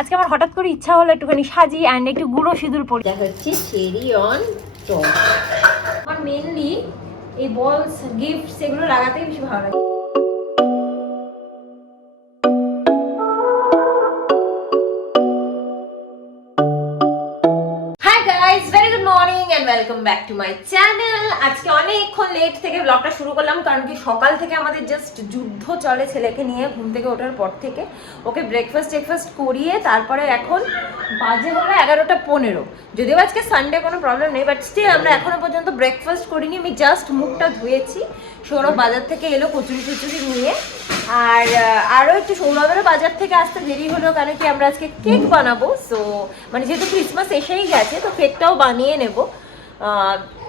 আজকে আমার হঠাৎ করে ইচ্ছা হলো একটুখানি সাজি অ্যান্ড একটু গুঁড়ো সিঁদুর পরি। এটা হচ্ছে চেরি অন টপ। আমার মেনলি এই বলস গিফট সেগুলো লাগাতেই বেশি ভালো লাগে। Welcome back to my channel. আজকে অনেকক্ষণ লেট থেকে ব্লগটা শুরু করলাম, কারণ কি সকাল থেকে আমাদের জাস্ট যুদ্ধ চলে ছেলেকে নিয়ে। ঘুম থেকে ওঠার পর থেকে ওকে ব্রেকফাস্ট করিয়ে তারপরে এখন বাজে হলো 11:15। যদিও আজকে সানডে কোনো প্রবলেম নেই, বাট স্টিল আমরা এখনো পর্যন্ত ব্রেকফাস্ট করিনি। আমি জাস্ট মুখটা ধুয়েছি। সৌরভ বাজার থেকে এলো কচুরি নিয়ে, আর আরও একটু সৌরভেরও বাজার থেকে আসতে দেরি হলো, কারণ কি আমরা আজকে কেক বানাবো। সো মানে যেহেতু ক্রিসমাস এসেই গেছে, তো কেকটাও বানিয়ে নেবো।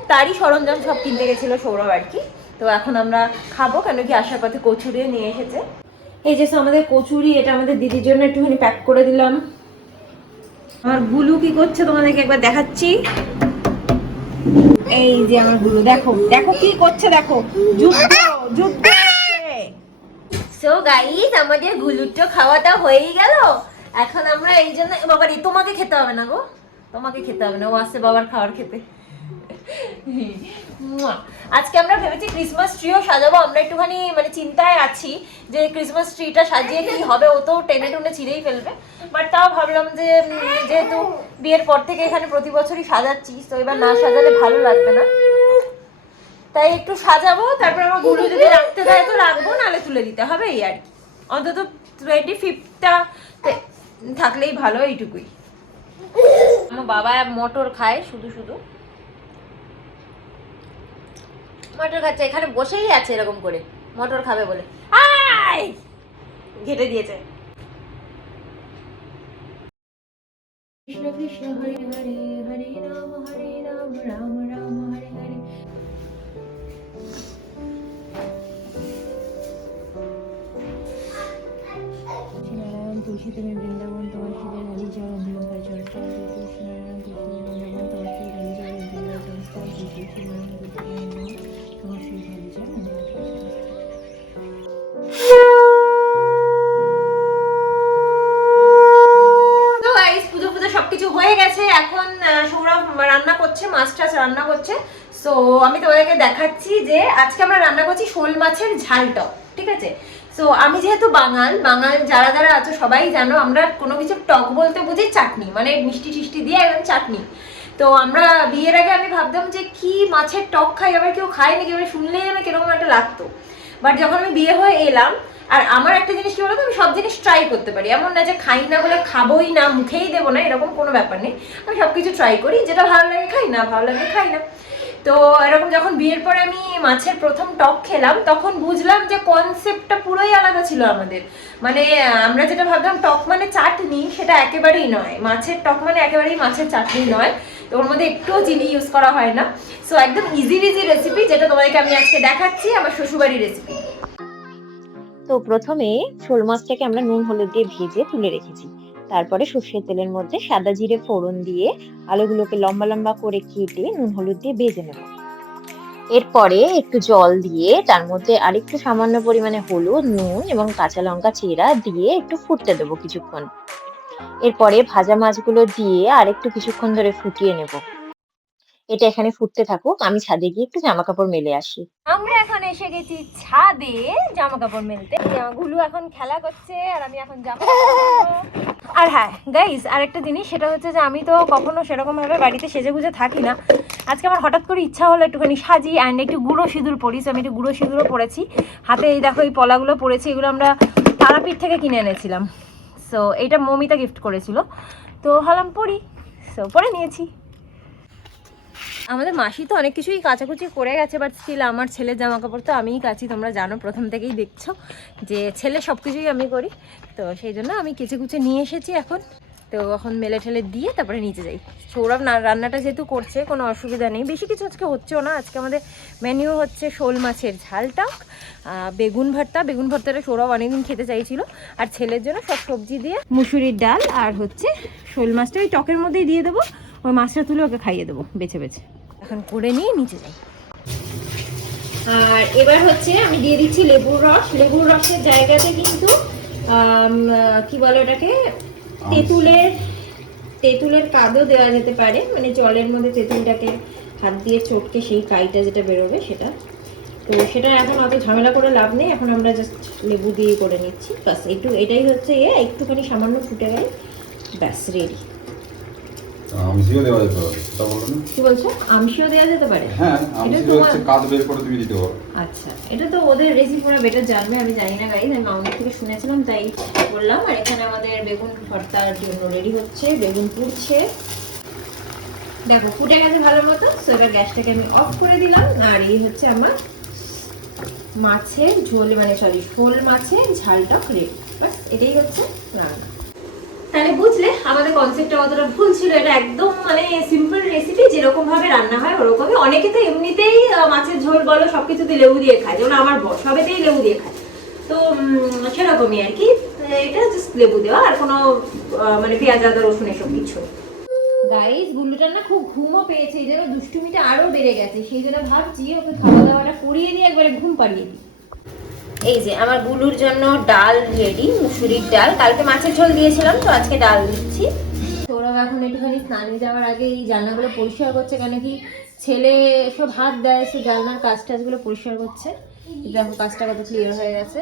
তারই সরঞ্জাম সব কিনতে গেছিলো সৌরভ আর কি। তো এখন আমরা খাবো, কেন কি আসার পথে কচুরি নিয়ে এসেছে। এই যে আমাদের কচুরি, এটা আমাদের দিদির জন্য একটুখানি প্যাক করে দিলাম। আমার গুলু কি করছে তোমাদেরকে একবার দেখাচ্ছি। এই যে আমার গুলু, দেখো দেখো কি করছে, দেখো যুদ্ধ। সো গাইস, আমাদের গুলুটো খাওয়াটা হয়েই গেল। এখন আমরা এই জন্য বাবারি, তোমাকে খেতে হবে না গো, তোমাকে খেতে হবে না, ও আসছে বাবার খাবার খেতে। আজকে আমরা ভেবেছি ক্রিসমাস ট্রিও সাজাবো। আমরা একটুখানি মানে চিন্তায় আছি যে ক্রিসমাস ট্রিটা সাজিয়ে কি হবে। ও তো টেনে টুনে ছিঁড়েই ফেলবে, বাট তাও ভাবলাম যে যেহেতু বিয়ের পর থেকে এখানে প্রতি বছরই সাজাচ্ছি, তো এবার না সাজালে ভালো লাগবে না, তাই একটু সাজাবো। তারপর আমার গুরু যদি রাখতে দেয় তো রাখবো, নাহলে তুলে দিতে হবে এই আর কি। অন্তত 25টা থাকলেই ভালো, এইটুকুই। আমার বাবা মটর খায়, শুধু মটর খাচ্ছে, এখানে বসেই আছে এরকম করে মটর খাবে বলে। আয় ঘেটে দিয়েছে। কৃষ্ণ কৃষ্ণ হরে হরে, হরে রাম রাম রাম হরে হরে। নারায়ণ তুলসী তুমি বৃন্দাবন, তোমার শিবের হরি জয় অন্ধকার জল জয় কৃষ্ণ নারায়ণ তুলসী বৃন্দাবন, তোমার শিবের হরি জয় অন্ধকার জল জয় কৃষ্ণ নারায়ণ তুলসী বৃন্দাবন, তোমার শিবের হরি জয় অন্ধকার জল। তো গাইস, পুজো সবকিছু হয়ে গেছে। এখন সৌরভ রান্না করছে, মাছ টাছ রান্না করছে। সো আমি তোমাদেরকে দেখাচ্ছি যে আজকে আমরা রান্না করছি শোল মাছের ঝালটা, ঠিক আছে। সো আমি যেহেতু বাঙাল যারা আছো সবাই জানো, আমরা কোনো কিছু টক বলতে বুঝি চাটনি, মানে মিষ্টি টিষ্টি দিয়ে একদম চাটনি। তো আমরা বিয়ের আগে আমি ভাবতাম যে কি মাছের টক খাই, আবার কেউ খায় নাকি, মানে শুনলেই যেন কিরকম একটা লাগতো। বাট যখন আমি বিয়ে হয়ে এলাম, আর আমার একটা জিনিস কি বলতো, আমি সব জিনিস ট্রাই করতে পারি। এমন না যে খাই না বলে খাবোই না, মুখেই দেবো না, এরকম কোনো ব্যাপার নেই। আমি সবকিছু ট্রাই করি, যেটা ভালো লাগে খাই, না ভালো লাগে খাই না। তো এরকম যখন বিয়ের পরে আমি মাছের প্রথম টক খেলাম, তখন বুঝলাম যে কনসেপ্টটা পুরোই আলাদা ছিল আমাদের। মানে আমরা যেটা ভাবতাম টক মানে চাটনি, সেটা একেবারেই নয়। মাছের টক মানে একেবারেই মাছের চাটনি নয়। তো ওর মধ্যে একটুও চিনি ইউজ করা হয় না। সো একদম ইজি রেসিপি, যেটা তোমাদেরকে আমি আজকে দেখাচ্ছি, আমার শ্বশুরবাড়ির রেসিপি। তো প্রথমে শোল মাছটাকে আমরা নুন হলুদ দিয়ে ভেজে তুলে রেখেছি। তারপরে সর্ষের তেলের মধ্যে সাদা জিরে ফোড়ন দিয়ে আলুগুলোকে লম্বা লম্বা করে কেটে নুন হলুদ দিয়ে ভেজে নেব। এরপরে একটু জল দিয়ে তার মধ্যে আরেকটু সামান্য পরিমাণে হলুদ, নুন এবং কাঁচা লঙ্কা চেরা দিয়ে একটু ফুটতে দেবো কিছুক্ষণ। এরপরে ভাজা মাছগুলো দিয়ে আরেকটু কিছুক্ষণ ধরে ফুটিয়ে নেব। এটা এখানে ফুটতে থাকুক, আমি ছাদে গিয়ে একটু জামা কাপড় মেলে আসি। আমরা এখন এসে গেছি ছাদে জামা কাপড় মেলতে। গুলু এখন খেলা করছে আর আমি এখন জামা কাপড়। আর হ্যাঁ গাইস, আরেকটা জিনিস, সেটা হচ্ছে যে আমি তো কখনো সেরকম ভাবে বাড়িতে সেজে গুজে থাকি না। আজকে আমার হঠাৎ করে ইচ্ছা হলো একটুখানি সাজি অ্যান্ড একটু গুঁড়ো সিঁদুর পরি। আমি একটু গুঁড়ো সিঁদুরও পরেছি হাতে। এই দেখো এই পলাগুলো পরেছি, এগুলো আমরা তারাপীঠ থেকে কিনে এনেছিলাম। সো এইটা মমিতা গিফট করেছিল, তো ভাবলাম পরি, সো পরে নিয়েছি। আমাদের মাসি তো অনেক কিছুই কাচাকুচি করে গেছে, বাট স্টিল আমার ছেলের জামা কাপড় তো আমিই কাচি। তোমরা জানো, প্রথম থেকেই দেখছো যে ছেলে সব কিছুই আমি করি। তো সেই জন্য আমি কেচে কুচে নিয়ে এসেছি এখন। তো এখন মেলে ঠেলে দিয়ে তারপরে নিচে যাই। সৌরভ রান্নাটা যেহেতু করছে, কোনো অসুবিধা নেই। বেশি কিছু আজকে হচ্ছেও না। আজকে আমাদের মেনু হচ্ছে শোল মাছের ঝালটা, বেগুন ভর্তাটা সৌরভ অনেকদিন খেতে চাইছিল। আর ছেলের জন্য সব সবজি দিয়ে মুসুরির ডাল, আর হচ্ছে শোল মাছটা ওই টকের মধ্যেই দিয়ে দেবো। ওই মাছটা তুলে ওকে খাইয়ে দেবো বেছে বেছে। এখন করে নিয়ে নিচে যাই। আর এবার হচ্ছে আমি দিয়ে দিচ্ছি লেবুর রস। লেবুর রসের জায়গাতে কিন্তু কি বলে ওটাকে, তেঁতুলের কাদও দেওয়া যেতে পারে, মানে জলের মধ্যে তেঁতুলটাকে হাত দিয়ে চটকে সেই কাইটা যেটা বেরোবে সেটা। তো সেটা এখন অত ঝামেলা করে লাভ নেই, এখন আমরা জাস্ট লেবু দিয়ে করে নিচ্ছি বাস। এটাই হচ্ছে একটুখানি সামান্য ফুটে গেলে ব্যাস রেডি। আমসিও দেওয়া যেতে পারে, সেটা বলো না। কি বলছো? আমসিও দেওয়া যেতে পারে? হ্যাঁ, আমসি হচ্ছে কাজ বের করে তুমি দিতে পারো। আচ্ছা, এটা তো ওদের রেসিপি পুরো বেটার জানবে, আমি জানি না গাইস, আমি অনেক থেকে শুনেছিলাম তাই বললাম। আর এখানে আমাদের বেগুন ভর্তার জন্য রেডি হচ্ছে, বেগুন পুড়ছে, দেখো ফুটে গেছে ভালো মতো। সো এবার গ্যাসটাকে আমি অফ করে দিলাম। আর এই হচ্ছে আমার মাছের ঝোল, মানে সরি শোল মাছের ঝালটা রেডি। বাস এটাই হচ্ছে রান্না। তাহলে বুঝলে আমাদের কনসেপ্টটা কতটা ভুল ছিল। এটা একদম মানে সিম্পল রেসিপি, যেরকম ভাবে রান্না হয় ওরকমই। অনেকে তো এমনিতেই মাছের ঝোল বলো সবকিছুতে লেবু দিয়ে খায়, যেমন আমার বর সবেতেই লেবু দিয়ে খায়, তো সেরকমই আর কি। এটা জাস্ট লেবু দেওয়া, আর কোনো মানে পেঁয়াজ আদা রসুন এসব কিছু। গাইস গুল্লুটার না খুব ঘুমও পেয়েছে, এই জন্য দুষ্টুমিটা আরো বেড়ে গেছে। সেই জন্য ভাবছি ওকে খাওয়া দাওয়াটা করিয়ে দিয়ে একবারে ঘুম পাড়িয়ে দিই। এই যে আমার গুলুর জন্য ডাল রেডি, মুসুরির ডাল। কালকে মাছের ঝোল দিয়েছিলাম, তো আজকে ডাল দিচ্ছি। সৌরভ এখন একটুখানি স্নানে যাওয়ার আগে এই জানলাগুলো পরিষ্কার করছে, কেন কি ছেলে সব হাত দেয়, সে জানলার কাজ টাজগুলো পরিষ্কার করছে। দেখো কাজটা কত ক্লিয়ার হয়ে গেছে।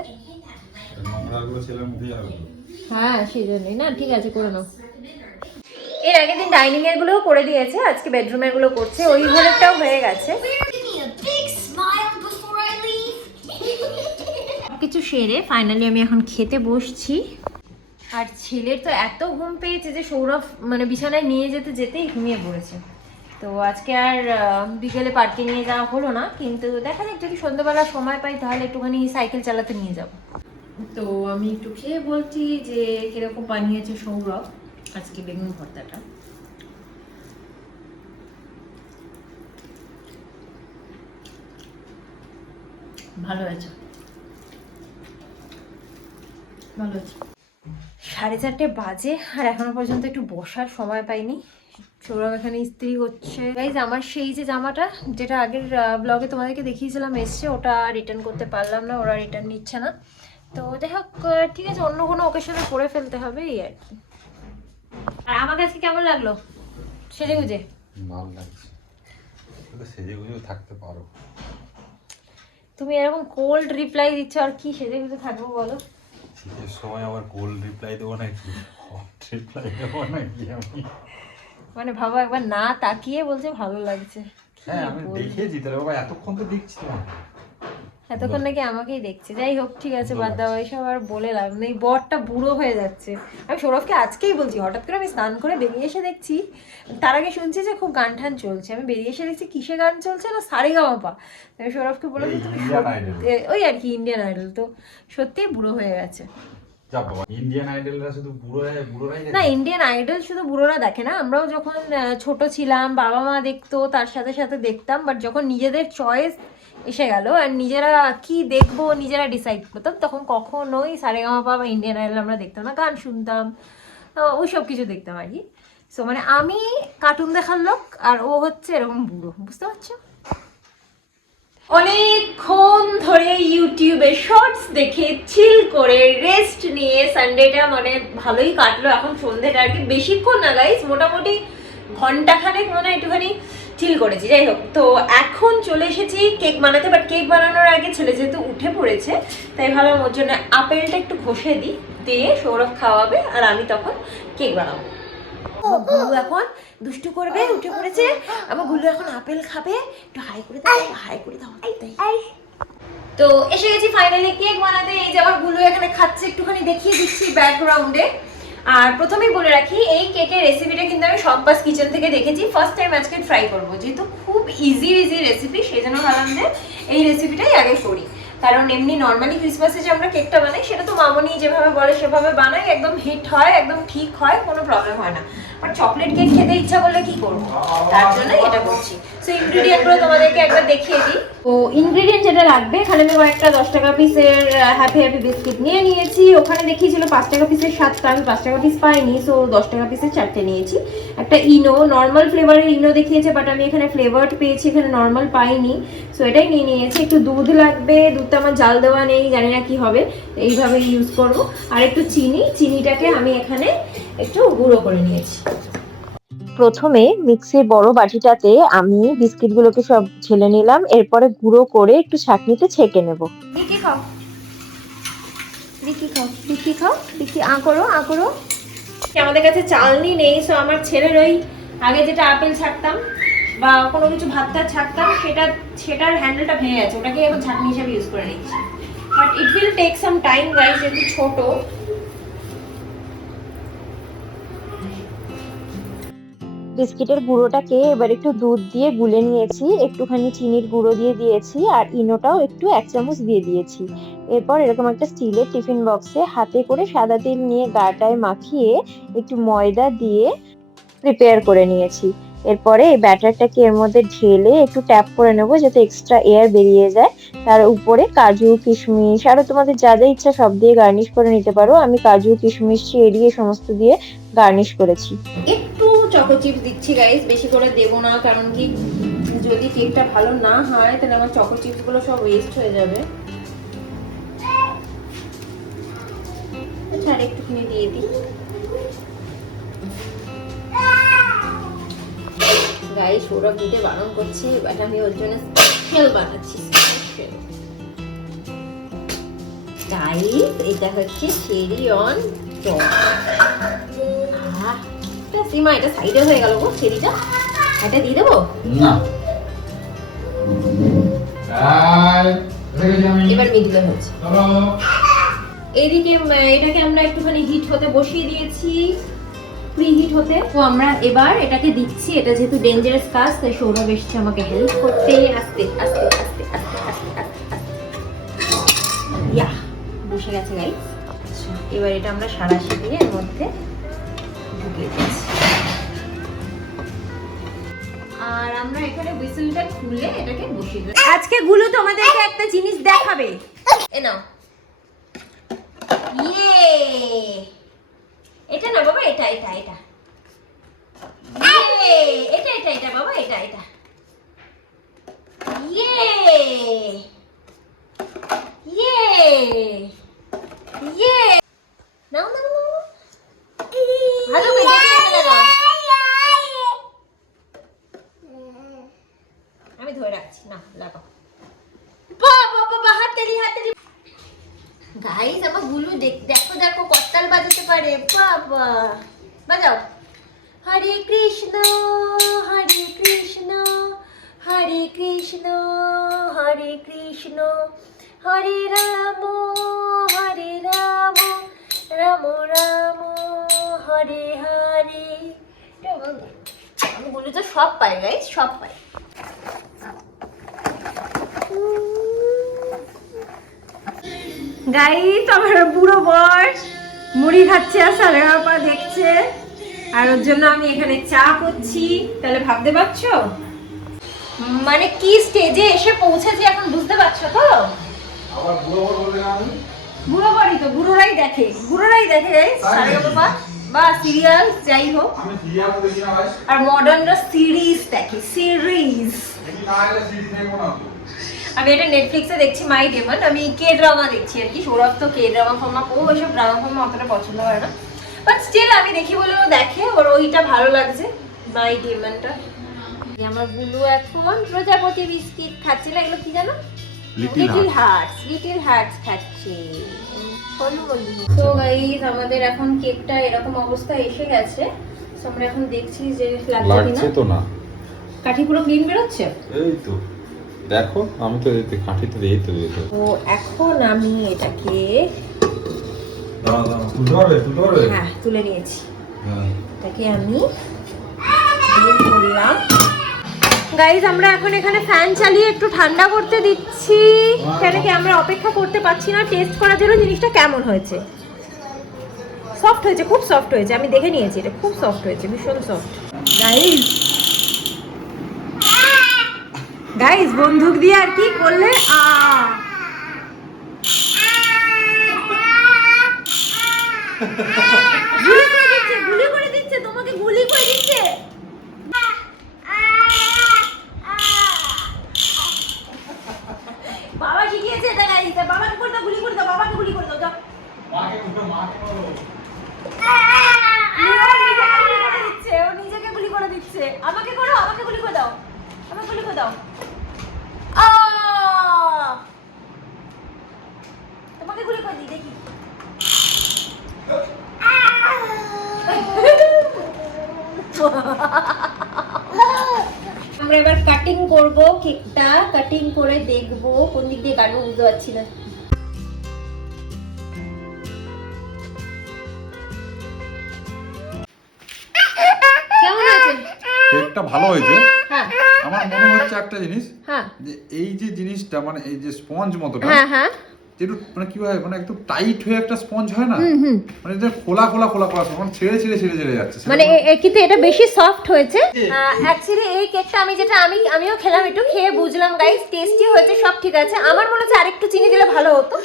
হ্যাঁ সেই জন্যই না, ঠিক আছে করে নাও। এর আগের দিন ডাইনিং এর গুলোও করে দিয়েছে, আজকে বেডরুমের গুলো করছে। ওই ঘরেরটাও হয়ে গেছে। কিছু সেরে ফাইনালি আমি এখন খেতে বসছি। আর ছেলের তো এত ঘুম পেয়েছে যে সৌরভ মানে বিছানায় নিয়ে যেতেই ঘুমিয়ে পড়েছে। তো আজকে আর বিকেলে পার্কে নিয়ে যাওয়া হলো না, কিন্তু দেখা যাক যদি সন্ধ্যাবেলা সময় পাই তাহলে একটুখানি সাইকেল চালাতে নিয়ে যাব। তো আমি একটু খেয়ে বলছি যে কিরকম বানিয়েছে সৌরভ আজকে বেগুন ভর্তাটা। ভালো হয়েছে, ভালো হয়েছে। 4:30 বাজে আর এখনো পর্যন্ত একটু বসার সময় পাইনি। সৌরভ এখানে ইস্ত্রি করছে। গাইজ আমার সেই যে জামাটা যেটা আগের ব্লগে তোমাদেরকে দেখিয়েছিলাম এসছে, ওটা রিটার্ন করতে পারলাম না, ওরা রিটার্ন নিচ্ছে না। তো যাই হোক ঠিক আছে, অন্য কোনো ওকেশনে পরে ফেলতে হবে এই আর কি। আর আমার কাছে কেমন লাগলো সেজে গুজে? ভালো লাগছে, সেজে গুজেও থাকতে পারো। তুমি এরকম কোল্ড রিপ্লাই দিচ্ছ, আর কি সেজে গুজে থাকবো বলো? শীতের সময় আবার কোল্ড রিপ্লাই দেবো নাকি, হট রিপ্লাই দেবো নাকি আমি? মানে ভাবো একবার না তাকিয়ে বলছে ভালো লাগছে। হ্যাঁ আমি দেখেছি, তাহলে বাবা এতক্ষণ তো দেখছি তোমাকে। এতক্ষণ নাকি আমাকেই দেখছে। যাই হোক ঠিক আছে, বাদ দাও এইসব, আর বলে লাভ নেই। বরটা বুড়ো হয়ে যাচ্ছে। আমি সৌরভকে আজকেই বলছি, হঠাৎ করে আমি স্নান করে বেরিয়ে এসে দেখছি, তার আগে শুনছি যে খুব গান টান চলছে। আমি বেরিয়ে এসে দেখছি কিসে গান চলছে না, সারেগামাপা। আমি সৌরভকে বললাম তুমি ওই আর কি ইন্ডিয়ান আইডল। তো সত্যিই বুড়ো হয়ে গেছে। ইন্ডিয়ান আইডলরা শুধু বুড়োরাই না, ইন্ডিয়ান আইডল শুধু বুড়োরা দেখে না, আমরাও যখন ছোট ছিলাম বাবা মা দেখতো, তার সাথে সাথে দেখতাম। বাট যখন নিজেদের চয়েস এসে গেল আর নিজেরা কি দেখবো নিজেরা ডিসাইড করতাম, তখন কখনোই সারেগামাপা বা ইন্ডিয়ান আইডল আমরা দেখতাম না, গান শুনতাম, ওই সব কিছু দেখতাম আর কি। সো মানে আমি কার্টুন দেখার লোক আর ও হচ্ছে এরকম বুড়ো, বুঝতে পারছো? অনেকক্ষণ ধরে ইউটিউবে শর্টস দেখে চিল করে রেস্ট নিয়ে সানডেটা মানে ভালোই কাটলো। এখন সন্ধ্যেটা আর কি, বেশিক্ষণ না গাইস, মোটামুটি ঘন্টাখানেক মনে হয় একটুখানি চিল করেছি। যাই হোক, তো এখন চলে এসেছি কেক বানাতে। বাট কেক বানানোর আগে ছেলে যেহেতু উঠে পড়েছে, তাই ভাবলাম ওর জন্য আপেলটা একটু ঘষে দিই, দিয়ে সৌরভ খাওয়াবে আর আমি তখন কেক বানাবো। গুলু এখন দুষ্টু করবে, উঠে পড়েছে। আমার গুলু এখন আপেল খাবে। একটু হাই করে দাও, হাই করে দাও। তো এসে গেছি ফাইনালি কেক বানাতে। এই যে আমার গুলু এখানে খাচ্ছে, একটুখানি দেখিয়ে দিচ্ছি ব্যাকগ্রাউন্ডে। আর প্রথমেই বলে রাখি, এই কেকের রেসিপিটা কিন্তু আমি সম্পাস কিচেন থেকে দেখেছি। ফার্স্ট টাইম আজকে ট্রাই করবো, যেহেতু খুব ইজি রেসিপি, সেই জন্য ভাবলাম যে এই রেসিপিটাই আগে করি। কারণ এমনি নর্মালি ক্রিসমাসে যে আমরা কেকটা বানাই, সেটা তো মামনি যেভাবে বলে সেভাবে বানাই, একদম হিট হয়, একদম ঠিক হয়, কোনো প্রবলেম হয় না। বাট চকলেট কেক খেতে ইচ্ছা করলে কি করবো, তার জন্য এটা করছি। সো ইনগ্রিডিয়েন্টগুলো তোমাদেরকে একবার দেখিয়ে দিই। তো ইনগ্রিডিয়েন্ট যেটা লাগবে, এখানে আমি কয়েকটা 10 টাকা পিসের হ্যাপি বিস্কিট নিয়ে নিয়েছি। ওখানে দেখিয়েছিল 5 টাকা পিসের 7টা, আমি 5 টাকা পিস পাইনি, সো 10 টাকা পিসের 4টে নিয়েছি। একটা ইনো, নর্মাল ফ্লেভারের ইনো দেখিয়েছে, বাট আমি এখানে ফ্লেভার্ড পেয়েছি, এখানে নর্মাল পাইনি, সো এটাই নিয়ে নিয়েছি। একটু দুধ লাগবে, দুধটা আমার জাল দেওয়া নেই, জানি না কি হবে, এইভাবে ইউজ করব। আর একটু চিনিটাকে আমি এখানে একটু গুঁড়ো করে নিয়েছি। প্রথমে মিক্সির বড় বাটিটাতে আমি বিস্কিটগুলোকে সব ঢেলে নিলাম, এরপরে গুঁড়ো করে একটু ছাঁকনিতে ছেঁকে নেব। বিকি খাও, বিকি খাও, বিকি খাও, বিকি আ করো, আ করো। আমাদের কাছে চালনি নেই, সো আমার ছেলের ওই আগে যেটা আপেল ছাকতাম বা কোনো কিছু ভাত টাত ছাকতাম সেটার হ্যান্ডেলটা ভেঙে গেছে, ওটাকে এখন ছাকনি হিসেবে ইউজ করে নিচ্ছি। But it will take some time guys, যেহেতু ছোট। বিস্কিটের গুঁড়োটাকে এবার একটু দুধ দিয়ে গুলে নিয়েছি, একটুখানি চিনির গুঁড়ো দিয়ে দিয়েছি, আর ইনোটাও একটু 1 চামচ দিয়ে দিয়েছি। এরপর এরকম একটা স্টিলের টিফিন বক্সে হাতে করে সাদা তেল নিয়ে গাটায় মাখিয়ে একটু ময়দা দিয়ে প্রিপেয়ার করে নিয়েছি। এরপরে এই ব্যাটারটাকে এর মধ্যে ঢেলে একটু ট্যাপ করে নেব যাতে এক্সট্রা এয়ার বেরিয়ে যায়। তার উপরে কাজু, কিশমিশ আরো তোমাদের যা যা ইচ্ছা সব দিয়ে গার্নিশ করে নিতে পারো। আমি কাজু, কিশমিশ, চেরি সমস্ত দিয়ে গার্নিশ করেছি। একটু চকো চিপস দিচ্ছি গাইস, বেশি করে দেবো না, কারণ কি যদি কেকটা ভালো না হয় তাহলে আমার চকো চিপস গুলো সব ওয়েস্ট হয়ে যাবে। আচ্ছা, আর একটুখানি দিয়ে দিই গাইস। ওরা দিতে বারণ করছে, বাট আমি ওর জন্য স্পেশাল বানাচ্ছি, স্পেশাল। গাইস এটা হচ্ছে চেরি অন টপ। সীমা এটা সাইডে হয়ে গেল গো, চেরিটা এটা দিয়ে দেবো না। এবার মিডিলে হচ্ছে। এইদিকে এটাকে আমরা একটুখানি হিট হতে বসিয়ে দিয়েছি, প্রি হিট হতে। তো আমরা এবার এটাকে দিচ্ছি, এটা যেহেতু ডেঞ্জারাস কাজ তাই সৌরভ এসছে আমাকে হেল্প করতে। আস্তে আস্তে আস্তে আস্তে আস্তে আস্তে আস্তে, ইয়া বসে গেছে গাইস। আচ্ছা, এবার এটা আমরা সারাশি দিয়ে এর মধ্যে ঢুকিয়ে দিচ্ছি, আর আমরা এখানে হুইসেলটা খুলে এটাকে বসিয়ে দেব। আজকে গুলু তোমাদেরকে একটা জিনিস দেখাবে, এ নাও। ইয়ে, এটা না বাবা, এটা এটা এটা, ইয়ে এটা এটা এটা বাবা, এটা এটা, ইয়ে ইয়ে ইয়ে, নাও নাও নাও, ভালো করে দেখে নাও। আমি ধরে রাখছি, না লাগাও। বাবা বাবা, হাততালি হাততালি। গাইস আমার গুলু দেখো দেখো করতাল বাজাতে পারে, বাবা বাজাও। হরে কৃষ্ণ হরে কৃষ্ণ হরে কৃষ্ণ হরে কৃষ্ণ হরে রাম রাম রাম হরে হরে। আমি গুলু তো সব পাই গাইস, সব পাই। গাইস আমার বুড়ো বয়স মুড়ি খাচ্ছে আর সারেগাপা দেখছে, আর ওর জন্য আমি এখানে চা করছি। তাহলে ভাবতে পারছো মানে কি স্টেজে এসে পৌঁছেছি এখন, বুঝতে পারছো তো? আবার বুড়ো বলবে না, আমি বুড়ো বড়ি তো বুড়োরাই দেখে, বুড়োরাই দেখে সারেগাপা বা সিরিয়াল যাই হোক। আমি সিরিয়াল দেখি না ভাই, আর মডার্নরা সিরিজ দেখে, সিরিজ। দেখি না এলে সিরিজ দেখবো না তো। আমি এটা নেটফ্লিক্সে দেখছি, মাই ডেমন। আমি কে ড্রামা দেখছি আর কি। সৌরভ তো কে ড্রামা ফর্মা, ও ওইসব ড্রামা ফর্মা অতটা পছন্দ করে না, বাট স্টিল আমি দেখি বলে ও দেখে, ওর ওইটা ভালো লাগছে, মাই ডেমনটা। আমার গুলু এখন প্রজাপতি বিস্কিট খাচ্ছে না, এগুলো কি জানো? লিটল হার্টস খাচ্ছে। তো গাইস আমাদের এখন কেকটা এরকম অবস্থা এসে গেছে। তো আমরা এখন দেখছি যে লাগছে তো না, কাঠি পুরো ক্লিন বেরোচ্ছে। এই তো দেখো, আমি তো এতে কাঠিতে দিই তো দিই তো। তো এখন আমি এটাকে তুলতে পারবে, তুলতে পারবে? হ্যাঁ তুলে নিয়েছি। হ্যাঁ, এটাকে আমি বের করলাম। গাইস আমরা এখন এখানে ফ্যান চালিয়ে একটু ঠান্ডা করতে দিচ্ছি, কেন কি আমরা অপেক্ষা করতে পারছি না টেস্ট করার জন্য জিনিসটা কেমন হয়েছে। সফট হয়েছে, খুব সফট হয়েছে, আমি দেখে নিয়েছি, এটা খুব সফট হয়েছে, ভীষণ সফট। গাইস গাইস বন্দুক দিয়ে আর কি করলে, গুলি করে দিচ্ছে, তোমাকে গুলি করে দিচ্ছে। বাবা শিখিয়েছে এটা গাইস, বাবাকে করে দাও, গুলি করে দাও, বাবাকে গুলি করে দাও, যাও। মাকে বলো, মাকে বলো। আমরা এবার কাটিং করব কেকটা, কাটিং করে দেখবো কোন দিক দিয়ে কাটবো বুঝতে পারছি না। কেমন আছে? কেকটা ভালো হয়েছে। হ্যাঁ আমার মনে হচ্ছে একটা জিনিস, হ্যাঁ যে এই যে জিনিসটা মানে এই যে স্পঞ্জ মতোটা, হ্যাঁ হ্যাঁ একটু মানে কি হয়, মানে একদম টাইট হয়ে একটা স্পঞ্জ হয় না, মানে যে খোলা খোলা খোলা খোলা মানে ছেড়ে ছেড়ে ছেড়ে ছেড়ে যাচ্ছে, মানে কিন্তু এটা বেশি সফট হয়েছে। অ্যাকচুয়ালি এই কেকটা আমিও খেলাম, একটু খেয়ে বুঝলাম গাইস, টেস্টি হয়েছে, সব ঠিক আছে। আমার মনে হচ্ছে আরেকটু চিনি দিলে ভালো হতো।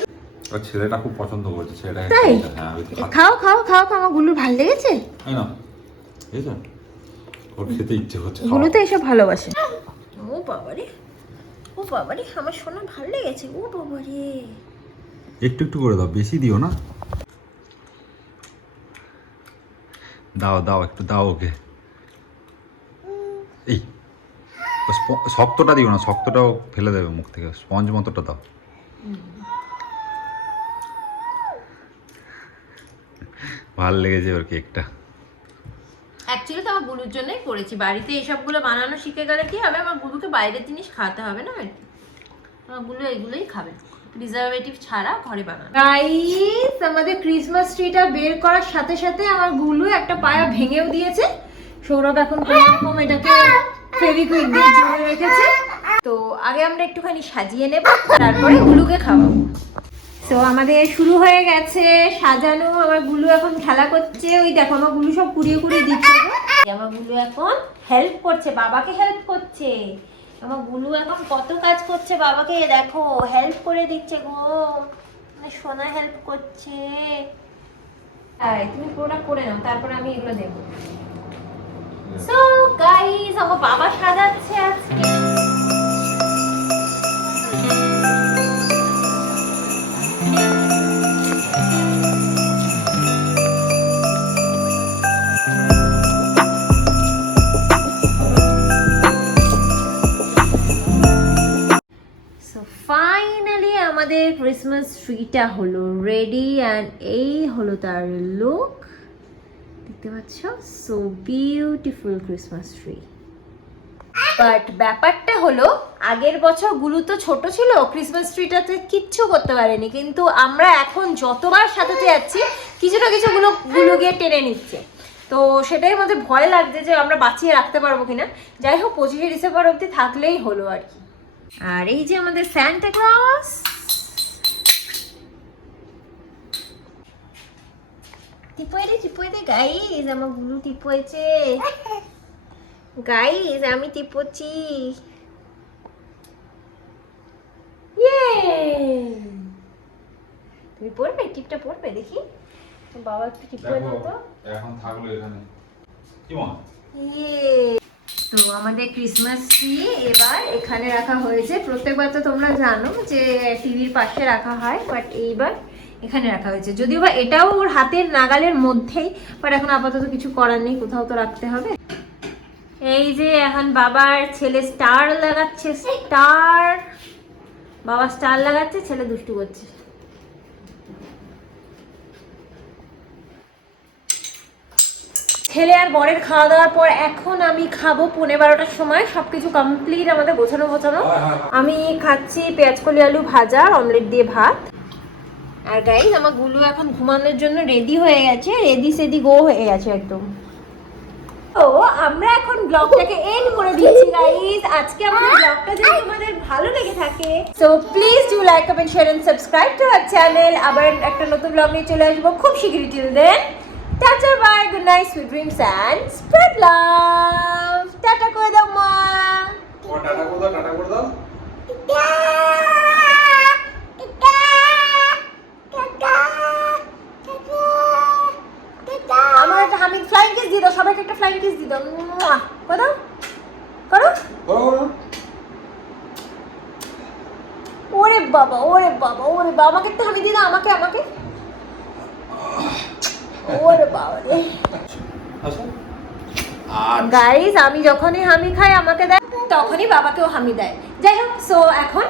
আর ছেলেটা খুব পছন্দ করেছে, ছেলেটা তাই? হ্যাঁ আমি তো খাও খাও খাও খাও, আমার গুলুর ভালো লেগেছে। তাই না, এই তো ওর খেতে ইচ্ছে হচ্ছে। গুলু তো এসব ভালোবাসে। ও বাবারে, ও বাবারে, আমার সোনা ভালো লেগেছে। ও বাবারে, একটু একটু করে দাও, বেশি দিও না। দাও দাও একটু দাও ওকে। এই শক্তটা দিও না, শক্তটাও ফেলে দেবে মুখ থেকে, স্পঞ্জ মতোটা দাও। ভাল লেগেছে ওর কেকটা। অ্যাকচুয়ালি তো আমার গুলুর জন্যই করেছি। বাড়িতে এসবগুলো বানানো শিখে গেলে কি হবে, আমার গুলুকে বাইরের জিনিস খাওয়াতে হবে না আর কি। আমার গুলু এগুলোই খাবে, প্রিজারভেটিভ ছাড়া ঘরে বানানো। গাইস, আমাদের ক্রিসমাস ট্রিটা বের করার সাথে সাথে আমার গুলু একটা পায়া ভেঙেও দিয়েছে। সৌরভ এখন কোনোরকম এটাকে ফেভিকুইক দিয়ে জুড়ে রেখেছে। তো আগে আমরা একটুখানি সাজিয়ে নেব, তারপরে গুলুকে খাওয়াবো। তো আমাদের শুরু হয়ে গেছে সাজানো। আমার গুলু এখন খেলা করছে, ওই দেখো আমার গুলু সব কুড়িয়ে কুড়িয়ে দিচ্ছে। আমার গুলু এখন হেল্প করছে, বাবাকে হেল্প করছে। আমার গুলু এখন কত কাজ করছে বাবাকে, দেখো হেল্প করে দিচ্ছে গো, মানে সোনা হেল্প করছে। তুমি পুরোটা করে নাও, তারপর আমি এগুলো দেবো। সো গাইস, আমার বাবা সাজাচ্ছে আজকে। ফাইনালি আমাদের ক্রিসমাস ট্রিটা হলো রেডি, অ্যান্ড এই হলো তার লুক, দেখতে পাচ্ছ? So beautiful Christmas tree. But ব্যাপারটা হলো, আগের বছর গুলু তো ছোট ছিল, ক্রিসমাস ট্রিটাতে কিচ্ছু করতে পারেনি, কিন্তু আমরা এখন যতবার সাজাতে যাচ্ছি কিছু না কিছু গুলো গিয়ে টেনে নিচ্ছে। তো সেটাই আমাদের ভয় লাগছে যে আমরা বাঁচিয়ে রাখতে পারবো কিনা। যাই হোক, 25শে ডিসেম্বর অবধি থাকলেই হলো আর কি। আর এই যে আমাদের সান্টা ক্লজ, টিপোয়ে দে গাইস, আমার গুলু টিপোয়েছে গাইস, আমি টিপোচ্ছি। তুমি পড়বে, টিপটা পড়বে দেখি, বাবা একটু টিপোয়ে দাও তো। এখন থাকলো এখানে কি মনে? তো আমাদের ক্রিসমাস ট্রি এবার এখানে রাখা হয়েছে। প্রত্যেকবার তো তোমরা জানো যে টিভির পাশে রাখা হয়, বাট এইবার এখানে রাখা হয়েছে। যদিও বা এটাও ওর হাতের নাগালের মধ্যেই, বাট এখন আপাতত কিছু করার নেই, কোথাও তো রাখতে হবে। এই যে এখন বাবার ছেলে স্টার লাগাচ্ছে, স্টার, বাবা স্টার লাগাচ্ছে, ছেলে দুষ্টু করছে। ছেলে আর বরের খাওয়া দাওয়ার পর এখন আমি খাবো 12:15টার সময়। সবকিছু কমপ্লিট আমাদের গোছানো। আমি খাচ্ছি পেঁয়াজকলি আলু ভাজা আর অমলেট দিয়ে ভাত। আর গাইস, আমার গুলু এখন ঘুমানোর জন্য রেডি হয়ে গেছে, রেডি সেডি গো হয়ে গেছে একদম। তো আমরা এখন ব্লগটাকে এন্ড করে দিচ্ছি গাইস। আজকে আমাদের ব্লগটা যদি তোমাদের ভালো লেগে থাকে, so please do like, comment, share and subscribe to our channel. আবার একটা নতুন ব্লগ নিয়ে চলে আসবো খুব শিগগিরই। Till then, tata, bye, good night, sweet dreams and spread love. Tata করে দাও মা। টাটা করে দাও, টাটা করে দাও। আমার একটা হামিং ফ্লাইং কিস দিয়ে দাও, সবাইকে একটা ফ্লাইং কিস দিয়ে দাও। করো করো। ওরে বাবা, ওরে বাবা, ওরে বাবা, আমাকে একটা হামি দিয়ে দাও, আমাকে। ওরে বাবা রে গাইস, আমি যখনই হামি খাই আমাকে দেয়, তখনই বাবাকেও হামি দেয়। যাই হোক, সো এখন